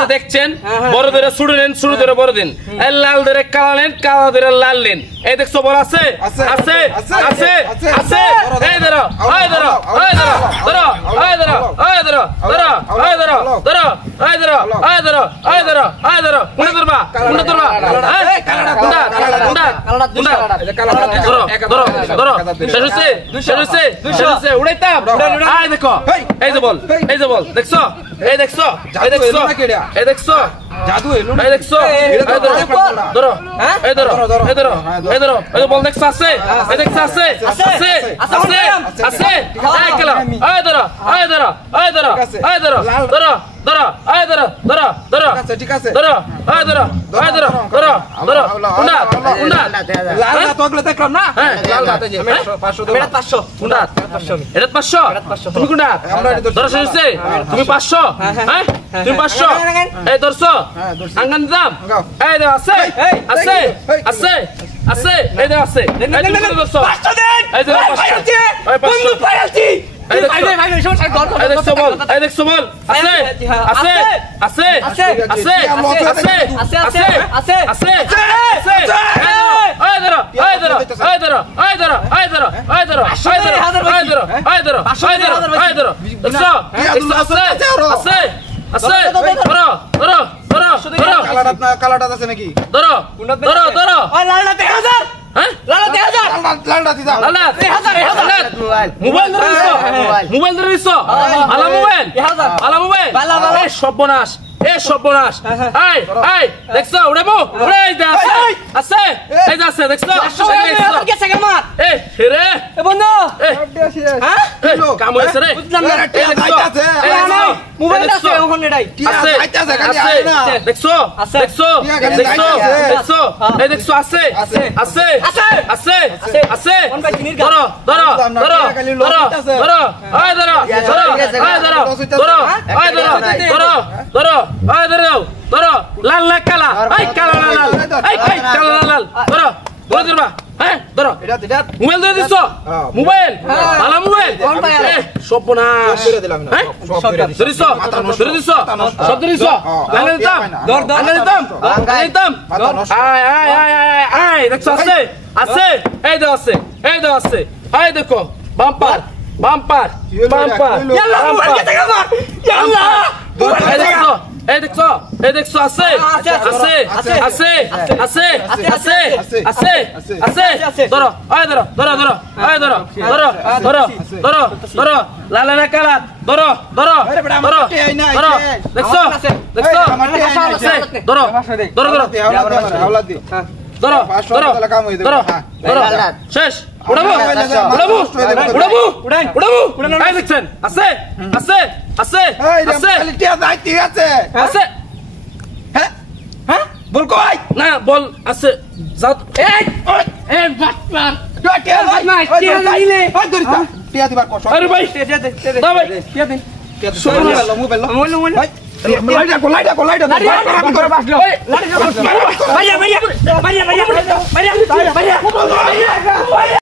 যে দেখছেন বড় ধরে ছোট নেন ছোট ধরে বড় দিন এই লাল ধরে কালো নেন কালো ধরে লাল নেন এই দেখছো বল আছে আছে আছে আছে এই ধরো এই ধরো এই ধরো ধরো এই ধরো এই ধরো ধরো এই ধরো ধরো এই ধরো এই ধরো এই ধরো এই ধরো কোন ধরবা এই কালাটা গুন্ডা গুন্ডা ধরো ধরো ধরো শেষে উড়াইতাম এই দেখো এই যে বল দেখছো এই দেখছো এই দেখছো এই দেখছো জাদু এলো এই দেখছো ধরো এই ধরো এই ধরো এই ধরো এই বল দেখছো আছে এই দেখছো আছে আছে আছে আছে এই খেলা এই ধরো এই ধরো এই ধরো এই ধরো ধরো ধরো এই ধরো ধরো ধরো ঠিক আছে ধরো এই ধরো এই ধরো ধরো ধরো কুন্ডা কুন্ডা লাল না তোগলে দেখলাম না হ্যাঁ লাল না 500 দেব 500 কুন্ডা 500 এটা 500 তুমি কুন্ডা ধরো শেষে তুমি 500 হ্যাঁ তুমি 500 এই ধরছো আঙ্গান দাম এই দাও আছে আছে আছে আছে এই দাও আছে এই ধরছো 500 দেন এই যে 500 বন্ধু পাইছি এই দেখছো বল এই দেখছো বল আছে আছে আছে আছে আছে আছে আছে আছে আছে এই ধরো এই ধরো এই ধরো এই ধরো এই ধরো এই ধরো এই ধরো এই ধরো এই ধরো এই ধরো দেখছো আছে আছে আছে ধরো ধরো ধরো ধরো কালাটা আছে নাকি ধরো ধরো ধরো ওই লালটা 3000 হ্যাঁ লালটা দিদা লালটা 3000 মোবাইল ধরে দিছো মোবাইল ধরে দিছো আলা মোবাইল আলা মোবাইল এই সর্বনাশ এই সর্বনাশ এই এই দেখছো উড়াবো উড়াই দে আছে আছে এই যে আছে দেখছো কে সাইকেল মার এই রে এ বন্ধু এই হ্যাঁ কাম হইছে রে বুঝলাম না এই দেখছো মোবাইল আছে ওখানে এটাই আছে আছে দেখছো দেখছো দেখছো দেখছো এই দেখছো আছে আছে আছে আছে আছে ধরো ধরো ধরো ধরো ধরো এই ধরো ধরো এই ধরো ধরো এই ধরো ধরো ধরো এই ধরো ধরো লাল লাল কালা এই কালা লাল এই কালা লাল ধরো ধরো ধরবা হ্যাঁ ধরো এটা মোবাইল ধরে দিছো মোবাইল ভালো মোবাইল সর্বনাশ করে দিলাম না সব করে ধরিছো ধরিছো সব ধরিছো লাগাই দিতাম ধর ধর লাগাই দিতাম আয় আয় আয় আয় আয় দেখছো আছে আছে এই দাও আছে এই দাও আছে এই দেখো বাম্পার বাম্পার বাম্পার ইয়াল্লা মোবাইল কে টাকা মার ইয়াল্লা এই দেখছো এই দেখছো এই দেখছো আছে আছে আছে আছে আছে আছে আছে আছে ধরো এই ধরো ধরো ধরো এই ধরো ধরো ধরো ধরো ধরো লালা না কালা ধরো ধরো ধরো ধরো দেখছো দেখছো ধরো ধরো ধরো হাওলা দি ধরো ধরো ধরো ধরো শেষ উড়াবো উড়াবো উড়াবো উড়াবো এই দেখছেন আছে আছে আছে আছে টিয়া যাই ঠিক আছে আছে হ্যাঁ হ্যাঁ বল কই না বল আছে যাও এই এই বাটমার টিয়া যাই না টিয়া যাইলে ওই ধরিস টিয়া দিবার কষ্ট আরে ভাই দাও ভাই টিয়া দিন মোবাইল মোবাইল লাইটা করে বাসলো ভাইয়া ভাইয়া ভাইয়া ভাইয়া ভাইয়া ভাইয়া ভাইয়া